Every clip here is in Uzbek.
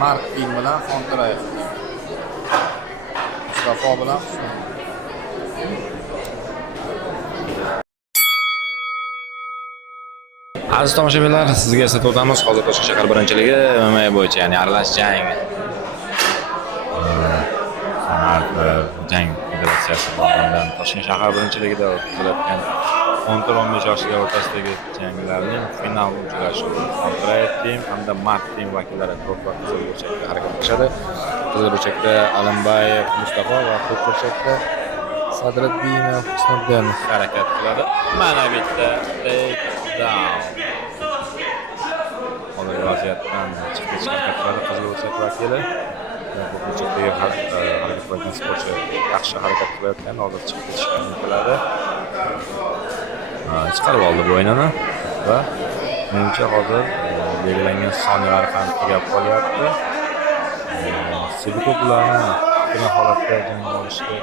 Mark King bilan Xontirayev. Mustafa bilan Aziz tomoshabinlar, sizga eslatib o'tamiz. Hozir Toshkent shahar birinchiligi MMA bo'yicha, ya'ni aralash jang. Jang federatsiyasi tomonidan Toshkent shahar birinchiligida o'tkazilayotgan 14-15 yoshlar o'rtasidagi janglarning final uchrashuvi. Xontirayev team hamda Mark team vakillari to'p va qizil burchakda harakat qilishadi. Qizil burchakda Alimbayev Mustafa va to'p burchakda Sadriddinov Husniddin harakat qiladi. Mana bitta takedown. Hozirgi vaziyatdan chiqishga harakat qiladi qizil burchak vakili. Bu burchakdagi harakat qilgan sportchi yaxshi harakat qilayotgan, hozir chiqib ketishga intiladi. Chiqarib oldi bo'ynini va menimcha hozir belgilangan soniyalar ham tugab qolyapti. Sevgi ularni kutilgan holatda jang olishga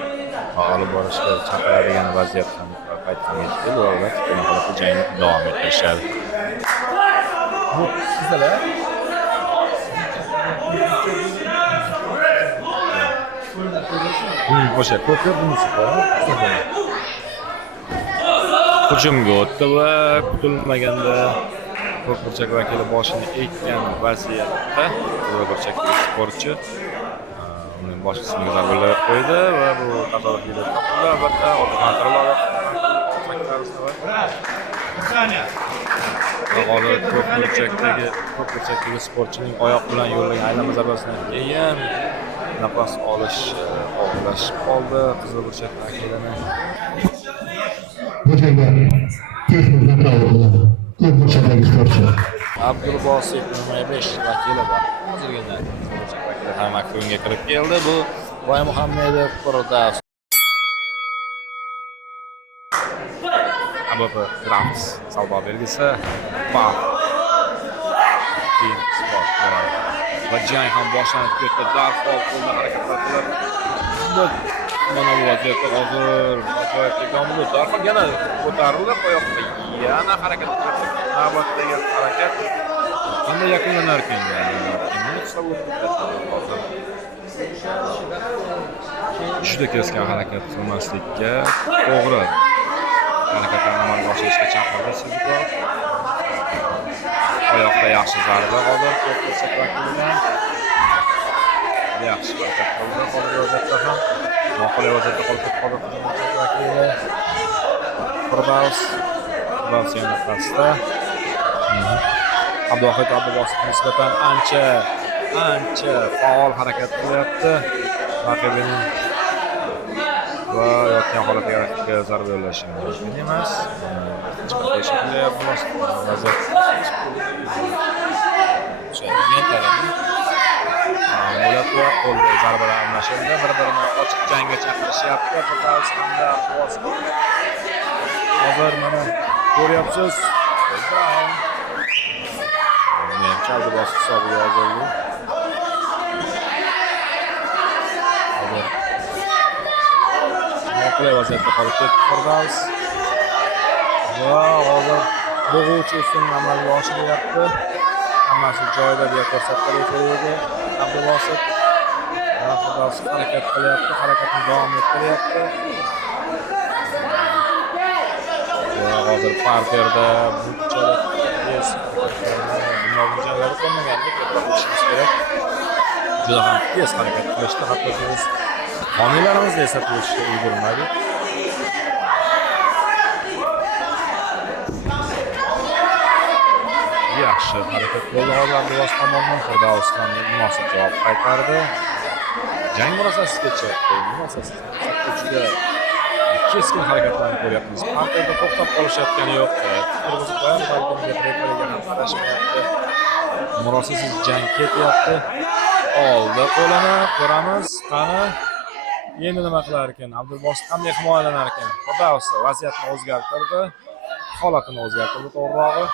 va olib borishga chaqiradigan vaziyat ham payt ham yetdi va ular kutilgan holatda jangni davom ettirishadi. bu sizlar O'sha ko'pi bunisi hujumga o'tdi va kutilmaganda to'p burchak vakili boshini ekkan vaziyatda burchakdagi sportchi uning bosh qismiga zarbalar qo'ydi va bu tasodifli topildi. Albatta, hozir to'p burchakdagi sportchining oyoq bilan yo'llagan aylama zarbasidan keyin nafas olish og'irlashib qoldi. Qizil burchak vakilini Abdulbosif 25 vakili bor. Hozirgina ham aksiyonga kirib keldi. Bu Boy Muhammedov Qurdas. ABP Grants savdo belgisi bor. Va jang ham boshlanib ketdi. Darhol qo'lda harakatlar qilib mana bu vaziyatda hozir ajoyib ekanmi? Darhol yana ko'tarildi oyoqqa. Yana harakat qildi. Navbatdagi harakat qanday yakunlanar ekan? Juda keskin harakat qilmaslikka, to'g'ri harakatlarni amalga oshirishga chaqirdi Sizikov. Oyoqda yaxshi zarba hozir to'p burchak vakilidan. Yaxshi harakat qildi hozirgi vaziyatda ham. Noqulay vaziyatda qolib qoldi hujum vakili. Qurdas yana pastda. Abduvohid Abdulbosif nisbatan ancha faol harakat qilyapti. Raqibining va yotgan holatiga zarba yo'llashi mumkin emas. Mulat va qo'lga zarbalar almashildi. Bir-birini ochiq jangga chaqirishyapti. Hozir mana ko'ryapsiz. Menimcha Abdulbosif hisobiga yozildi. Qulay vaziyatda qolib ketdi Qurdas. Va hozir bo'g'uvchi usulni amalga oshiryapti. Hammasi joyida deya ko'rsatdi referiga Abdulbosif. Qurdas harakat qilyapti, harakatni davom ettiryapti. Va hozir parterda bunchalik tez bunday janglar ko'rmaganda ko'rsatishimiz kerak. Juda ham tez harakat qilishdi, hatto biz homiylarimizni eslatib o'tishga ulgurmadi. Yaxshi harakat bo'ldi hozir Abdulbosif tomonidan. Qurdas ham munosib javob qaytardi. Jang murosasiga chiqdi. Juda keskin harakatlarni ko'ryapmiz. Parterda to'xtab qolishayotgani yo'q. Qirg'iziston balkonga referiga ham qarashmayapti. Murosasiz jang ketyapti. Oldi qo'lini ko'ramiz. Qani endi nima qilar ekan? Abdulbosif qanday himoyalanar ekan? Qurdas vaziyatni o'zgartirdi. Holatini o'zgartirdi to'g'rirog'i.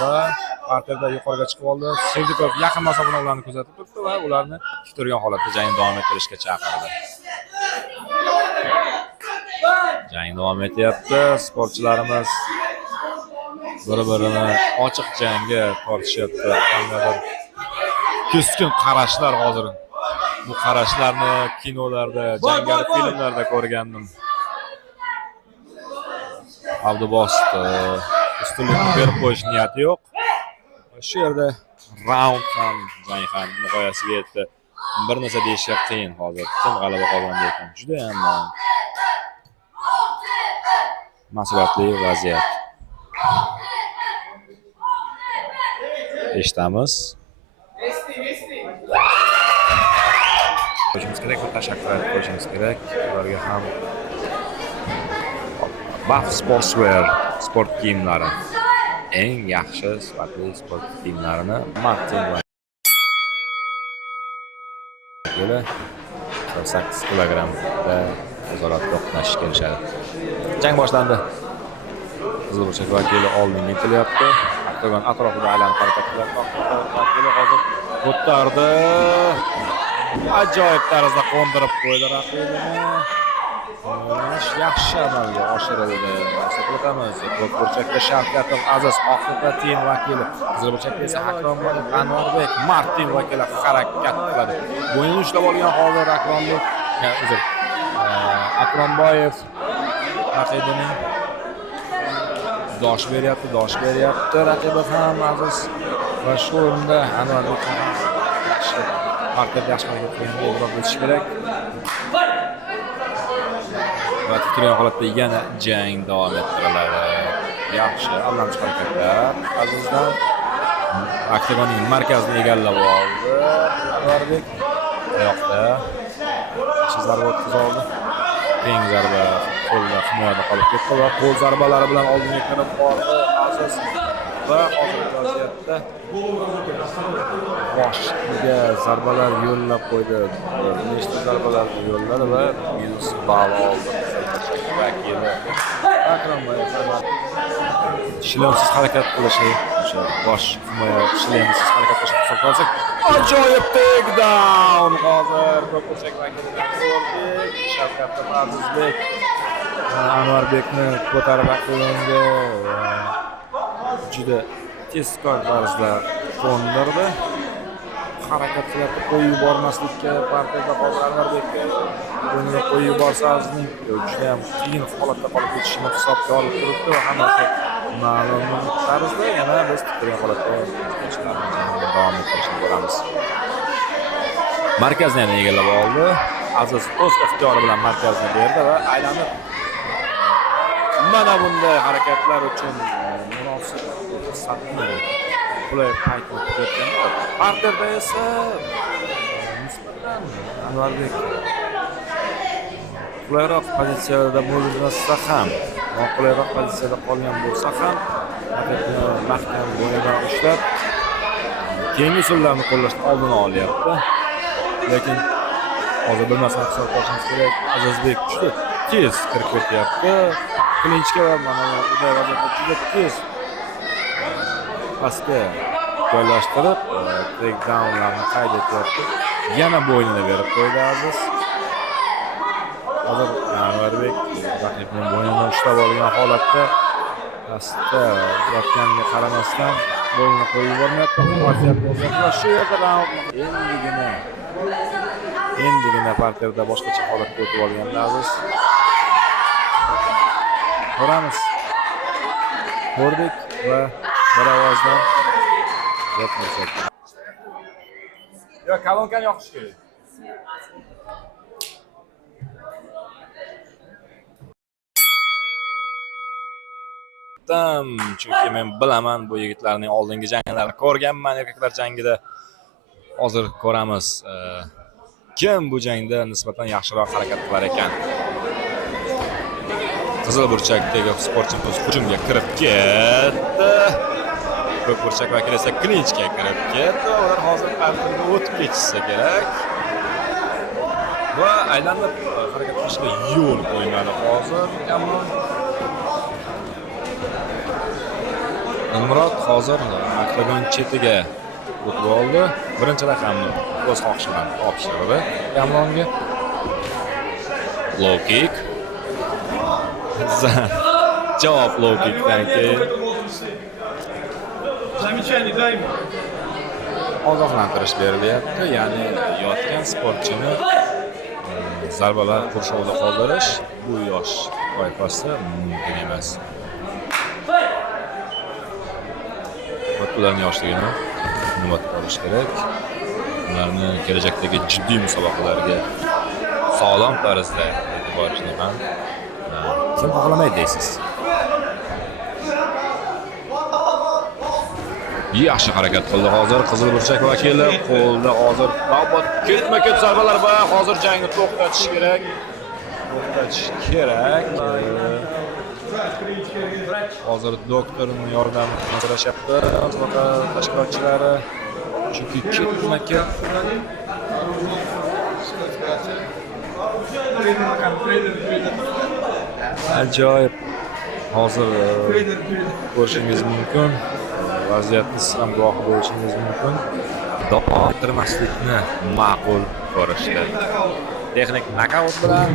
Va parterda yuqoriga chiqib oldi. Sevdikov yaqin masofadan ularni kuzatib turibdi va ularni tik turgan holatda jangni davom ettirishga chaqirdi. Jang davom etyapti. Sportchilarimiz bir-birini ochiq jangga tortishyapti. Qandaydir keskin qarashlar hozir. Bu qarashlarni kinolarda, jangari filmlarda ko'rgandim. Abdu bosdi. Ustunlikni berib qo'yish niyati yo'q. Shu yerda raund ham jang ham nihoyasiga yetdi. Bir narsa deyishga qiyin hozir. Kim g'alaba qozondi ekan? Juda ham mas'uliyatli vaziyat. Eshitamiz. Qo'shimiz kerak va tashakkur qo'yishimiz kerak. Ularga ham Buff Sportswear sport kiyimlari eng yaxshi sifatli sport kiyimlarini Martin va 8 kilogramda nazorat to'qnash kelishadi. Jang boshlandi. Qizilburchak vakili oldinga intilyapti. Oktagon atrofida aylanib harakat qilyapti. Vakili hozir ko'tardi. Ajoyib tarzda qo'ndirib qo'ydi raqibini. Yaxshi amalga oshirildi. O'tamiz. Ko'kburchakda Shavkatov Aziz Oqtepatin vakili. Qizilburchakda esa Akrombek Anvarbek Martin vakili harakat qiladi. Bo'yinni ushlab olgan hozir Akromboyev raqibining dosh beryapti. Raqibi ham Aziz va shu o'rinda Anvarbek yaxshi parkada yaxshi harakat qilganda e'tibor berish kerak. Va titragan holatda yana jang davom ettiriladi. Yaxshi allamchi harakatlar. Azizdan oktagonning markazini egallab oldi. Anvarbek oyoqda yaxshi zarba o'tkaza oldi. Teng zarba qo'lda himoyada qolib ketdi va qo'l zarbalari bilan oldinga kirib bordi Aziz va hozirgi vaziyatda boshiga zarbalar yo'llab qo'ydi. Nechta zarbalarni yo'lladi va minus ball oldi. Vakili Akromboyev shlemsiz harakat qilishi, o'sha bosh himoya shlemsiz harakat qilishi hisoblansa, ajoyib takedown hozir Ko'kburchak vakilidan ko'rdik. Shavkat Azizbek Anvarbekni ko'tarib aqlonga juda tezkor tarzda qo'ndirdi. Harakat qilyapti, qo'yib yubormaslikka partiyada hozir Anvarbekka o'yinni qo'yib yuborsa Azizning juda ham qiyin holatda qolib ketishini hisobga olib turibdi va hammasi ma'lum tarzda yana biz titragan holatda davom ettirishni ko'ramiz. Markazni yana egallab oldi. Aziz o'z ixtiyori bilan markazni berdi va aylanib mana bunday harakatlar uchun munosib safni qulay payt o'tayotganda parterda esa nisbatan Anvarbek qulayroq pozitsiyada bo'lsa ham, noqulayroq pozitsiyada qolgan bo'lsa ham mahkam bo'ynidan ushlab keyingi usullarni qo'llashni oldini olyapti. Lekin hozir bir narsani hisobga olishimiz kerak. Azizbek juda tez kirib ketyapti. Klinchga va mana bunday vaziyatda juda tez pastga joylashtirib takedownlarni qayd etyapti. Yana bo'ynini berib qo'ydi Aziz. Hozir Anvarbek raqibning bo'ynidan ushlab olgan holatda pastda yotganiga qaramasdan bo'ynini qo'yib yubormayapti. Vaziyat bo'lsa va shu yerda raund endigina parterda boshqacha holatga o'tib olganda Aziz. Ko'ramiz. Ko'rdik va bir ovozdan yetmasak. Yo, kalonkani yoqish kerak. Chunki men bilaman bu yigitlarning oldingi janglarini ko'rganman erkaklar jangida. Hozir ko'ramiz. Kim bu jangda nisbatan yaxshiroq harakat qilar ekan. Qizilburchakdagi sportchimiz hujumga kirib ketdi. Ko'kburchak vakili esa klinchga kirib ketdi. Ular hozir parterga o'tib ketishsa kerak. Va aylanib harakat qilishga yo'l qo'ymadi hozir. Dilmurod hozir oktagon chetiga o'tib oldi. Birinchi raqamni o'z xohishi bilan topshirdi Kamronga. Low kick. Javob low kickdan keyin. ogohlantirish berilyapti, ya'ni yotgan sportchini zarbalar qurshovida qoldirish bu yosh toifasida mumkin emas. Ularning yoshligini inobatga olish kerak. Ularni kelajakdagi jiddiy musobaqalarga sog'lom tarzda borishni ham kim xohlamaydi deysiz? Yaxshi harakat qildi hozir Qizil Burchak vakili. Qo'lda hozir navbat ketma-ket zarbalar bor. Hozir jangni to'xtatish kerak. Hozir doktorning yordamini so'rashyapti musobaqa tashkilotchilari. Chunki ketma-ket ajoyib. Hozir ko'rishingiz mumkin. Vaziyatni siz ham guvohi bo'lishingiz mumkin. Davom ettirmaslikni ma'qul ko'rishdi. Texnik nokaut bilan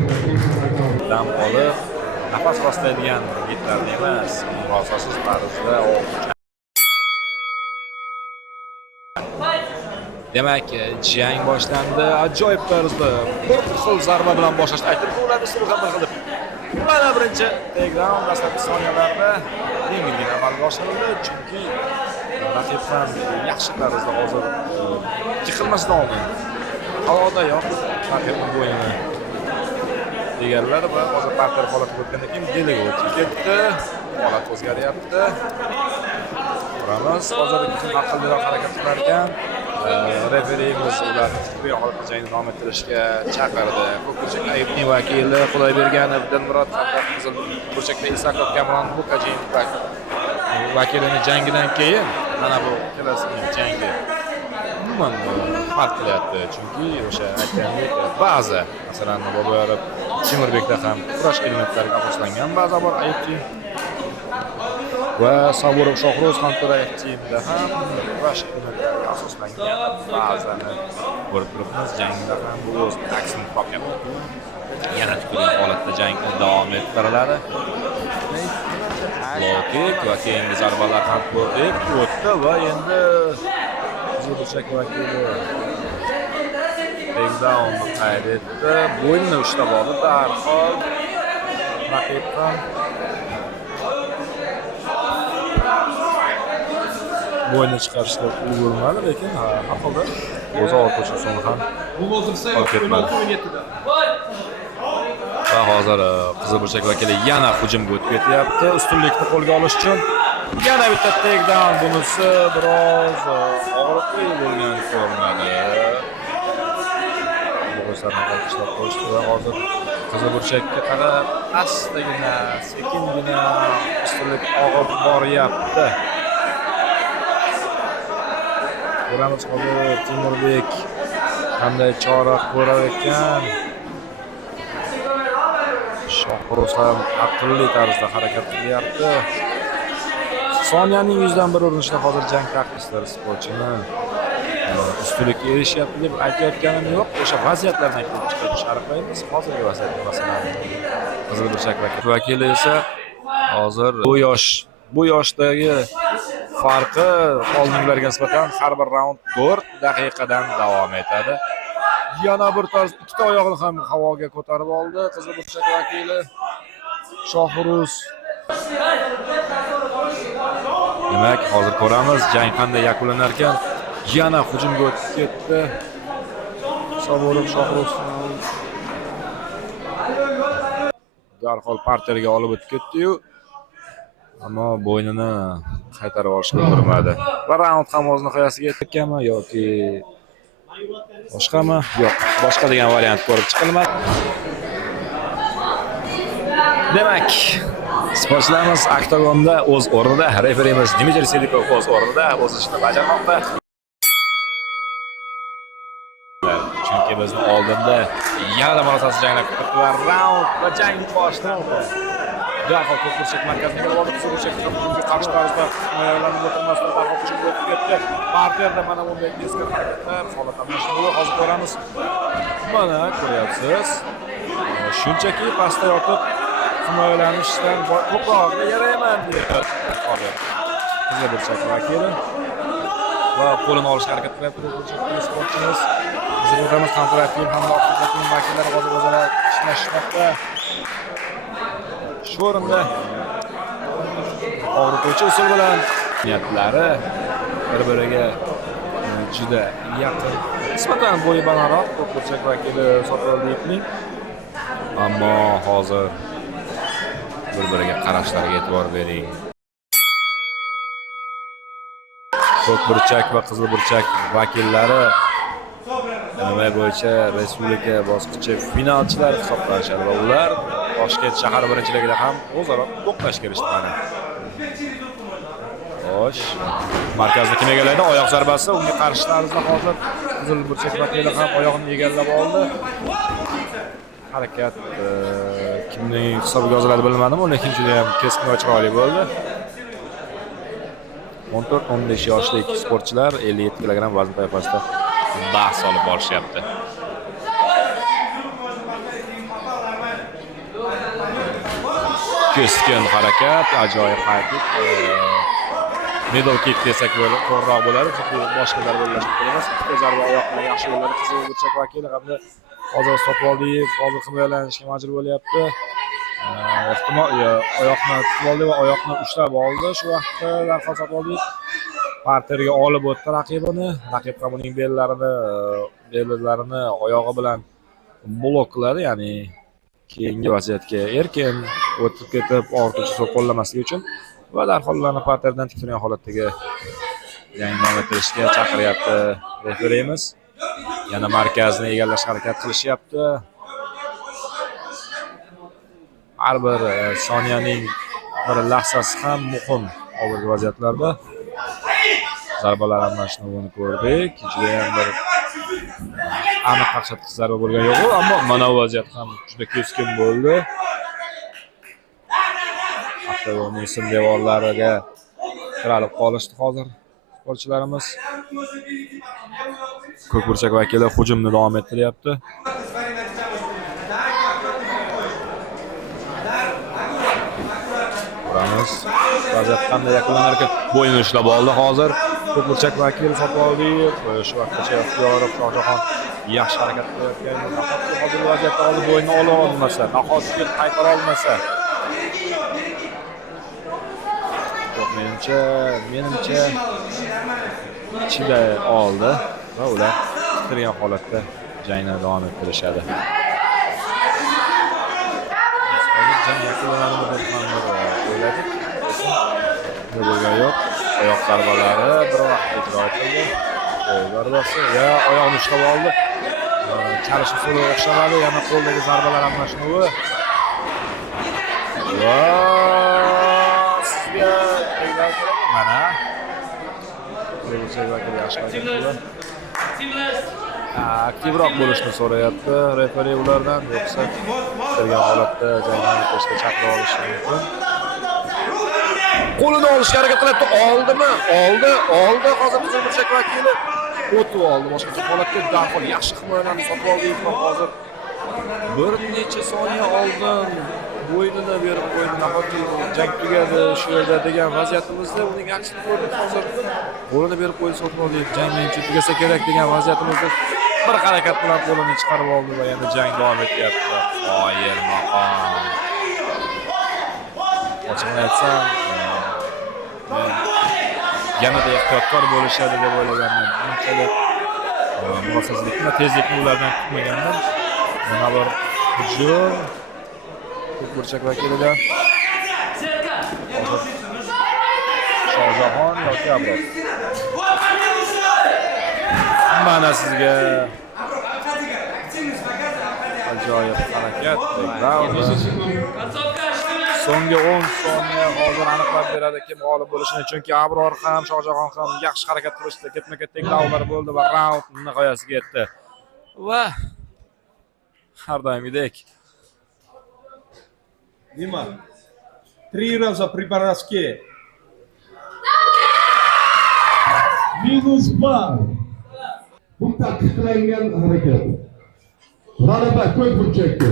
dam olib, nafas rostlaydigan yigitlarni emas, murosasiz tarzda demak, jang boshlandi. Ajoyib tarzda bir xil zarba bilan boshlashni aytib bo'ladi Surxon qilib. Mana birinchi takedown dastlabki soniyalarda yengilgina amalga oshirildi, chunki raqib ham yaxshi tarzda hozir yiqilmasdan oldin havodayoq raqibning bo'yini egalladi va hozir parter holatga o'tgandan keyin beliga o'tib ketdi. Holat o'zgaryapti. Ko'ramiz, hozir aqlliroq harakat qilar ekan. Referimiz ularni fikriy holatda jangni davom ettirishga chaqirdi. Ko'k burchak aybning vakili Xudoyberganov, Dilmurod hamda Qizil burchakda Isakov Kamron Bukajin vakilini jangidan keyin mana bu kelasining jangi umuman farq qilyapti. Chunki o'sha aytgandek ba'zi, masalan, Boboyorov Timorbekda ham kurash elementlariga asoslangan ba'zi bor aybchi va Saburov Shohroz Xonto'rayev timida ham kurash elementlariga asoslangan ba'zini ko'rib turibmiz. Jangda ham bu o'z aksini topyapti. Yana turgan holatda jang davom ettiriladi. Low-kick va keyingi zarbalar ham o'tdi va endi Qizil Burchak vakili takedown qayd etdi. Bo'ynini ushlab oldi darhol. Raqib ham bo'yni chiqarishga ulgurmadi, lekin har holda o'zi ortiqcha so'ni ham olib ketmadi. Va hozir Qizil Burchak vakili yana hujumga o'tib ketyapti. Ustunlikni qo'lga olish uchun yana bitta takedown. Bunisi biroz og'riqli bo'lgan ko'rinadi. Bo'g'izlarni olqishlab qo'yishdi va hozir Qizil Burchakka qarab astagina, sekingina ustunlik og'ib boryapti. Ko'ramiz hozir Timorbek qanday chora ko'rar ekan. Shohroz ham aqlli tarzda harakat qilyapti. Soniyaning 100dan 1 urinishda hozir jang taqdislari sportchini ustunlikka erishyapti deb aytayotganim yo'q. O'sha vaziyatlardan kelib chiqib sharhlaymiz. Hozirgi vaziyatni masalan Qizil Burchak vakili esa hozir bu yoshdagi farqi oldingilarga nisbatan har bir raund 4 daqiqadan davom etadi. Yana bir tarz ikkita oyog'ini ham havoga ko'tarib oldi Qizil Burchak vakili Shohruz. Demak, hozir ko'ramiz jang qanday yakunlanar ekan. Yana hujumga o'tib ketdi. Saburov Shohruz darhol parterga olib o'tib ketdi-yu, ammo bo'ynini qaytarib olishga urinmadi. Va raund ham o'z nihoyasiga yetganmi yoki boshqami? Yo'q, boshqa degan variant ko'rib chiqilmadi. Demak, sportchilarimiz oktagonda o'z o'rnida, referimiz Dmitriy Sedikov o'z o'rnida o'z ishini bajarmoqda. Chunki bizni oldinda yana murosasiz janglar kutib va raund va jang boshlandi. Darhol Ko'k Burchak markaziga kelib oldi. Qizil Burchak hujumga qarshi tarzda himoyalarni o'tirmasdan darhol hujumga o'tib ketdi. Parterda mana bunday keskin harakatlar, holatlar bo'ldi. Hozir ko'ramiz. Mana ko'ryapsiz. Shunchaki pastda yotib himoyalanishdan ko'proq yarayman deydi. Qizil Burchak vakili va qo'lini olishga harakat qilyapti sportchimiz. Biz o'rtamiz kontrakt hamda oqsoqlik vakillari hozir o'zaro ishlashmoqda. Shu o'rinda og'rituvchi usul bilan niyatlari bir-biriga juda yaqin. Nisbatan bo'yi balandroq ko'pburchak vakili Sotiboldiyevning, ammo hozir bir-biriga qarashlariga e'tibor bering. Ko'kburchak va qizilburchak vakillari MMA bo'yicha respublika bosqichi finalchilari hisoblanishadi va ular Toshkent shahar birinchiligida ham o'zaro to'qnashib kelishdi mana. Xo'sh, markazni kim egallaydi? Oyoq zarbasi unga qarshi tarzda hozir qizilburchak vakili ham oyog'ini egallab oldi. Harakat kimning hisobiga yoziladi bilmadim, lekin juda ham keskin va chiroyli bo'ldi. 14-15 yoshli ikki sportchilar 57 kg vazn toifasida bahs olib borishyapti. Keskin harakat, ajoyib harakat. Middle kick desak to'g'riroq bo'ladi, chunki boshqa zarbalashni emas. Ikkita zarba oyoq bilan yaxshi bo'ladi. Qizilburchak vakili hamda hozir Sotiboldiyev hozir himoyalanishga majbur bo'lyapti. Ehtimol oyoqni tutib oldi va oyoqni ushlab oldi. Shu vaqtda darhol Sotiboldiyev parterga olib o'tdi raqibini. Raqib ham uning bellarini oyog'i bilan blokladi, ya'ni keyingi vaziyatga erkin o'tib ketib ortiqcha so'q qo'llamasligi uchun va darhol ularni parterdan tik turgan holatdagi jang davom ettirishga chaqiryapti referimiz. Yana markazni egallash harakat qilishyapti. Har bir soniyaning bir lahzasi ham muhim hozirgi vaziyatlarda. Zarbalar almashinuvini ko'rdik. Juda ham bir aniq qaqshatqich zarba bo'lgan yo'q, ammo mana bu vaziyat ham juda keskin bo'ldi. Avtomobilning sim devorlariga tiralib qolishdi hozir sportchilarimiz. Ko'kburchak vakili hujumni davom ettiryapti. Ko'ramiz vaziyat qanday yakunlanar ekan. Bo'yini ushlab oldi hozir Ko'kburchak vakili Sotiboldiyev. Shu vaqtgacha Ixtiyorov Shohjahon yaxshi harakat qilayotgan. Nahotki hozir vaziyatda oldi bo'yini ola olmasa, nahotki qaytara olmasa. Menimcha ichida oldi va ular titirgan holatda jangni davom ettirishadi. Jang yakunlanadi deb o'yladik. Bo'lgan yo'q. Oyoq zarbalari bir vaqtda ijro etildi. Zarbasi oyoqni ushlab oldi. Chalish usuli o'xshamadi. Yana qo'ldagi zarbalar almashinuvi. Va sizga mana aktivroq bo'lishni so'rayapti referi ulardan, yo'qsa turgan holatda jangni o'tkazishga chaqira olishi mumkin. Qo'lini olishga harakat qilyapti. Oldimi? Oldi. Hozir Qizilburchak vakili o'tib oldi. Boshqa holatga darhol yaxshi himoyalanib Sotiboldiyev hozir bir necha soniya oldin bo'ynini berib qo'ydi. Nahotki jang tugadi shu yerda degan vaziyatimizda uning aksini ko'rdik. Hozir qo'lini berib qo'ydi Sotiboldiyev. Jang menimcha tugasa kerak degan vaziyatimizda bir harakat bilan qo'lini chiqarib oldi va yana jang davom etyapti. Qoyil maqom. Ochig'ini aytsam, yanada ehtiyotkor bo'lishadi deb o'ylagandim. Bunchalik murosasizlikni, tezlikni ulardan kutmagandim. Mana bir hujum Ko'kburchak vakilidan Shohjahon yoki Abror. Mana sizga ajoyib harakat. So'nggi 10 soniya hozir aniqlab beradi kim g'olib bo'lishini, chunki Abror ham Shohjahon ham yaxshi harakat qilishdi. Ketma-ket takedownlar bo'ldi va raund nihoyasiga yetdi. Va har doimgidek Дима, 3 раза при броске. Minus bar. Bu taqiqlangan harakat. G'alaba Ko'kburchakka.